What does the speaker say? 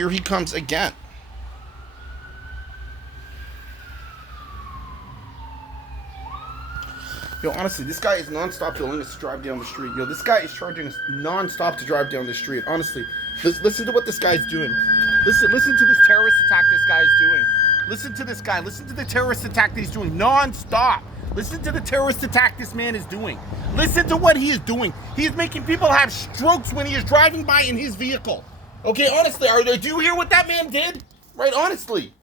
Here he comes again. Yo, honestly, this guy is non-stop telling us to drive down the street. Yo, this guy is charging us non-stop to drive down the street. Honestly, listen to what this guy's doing. Listen to this terrorist attack this guy is doing. Listen to this guy. Listen to the terrorist attack that he's doing non-stop. Listen to the terrorist attack this man is doing. Listen to what he is doing. He is making people have strokes when he is driving by in his vehicle. Okay, honestly, do you hear what that man did? Right, honestly.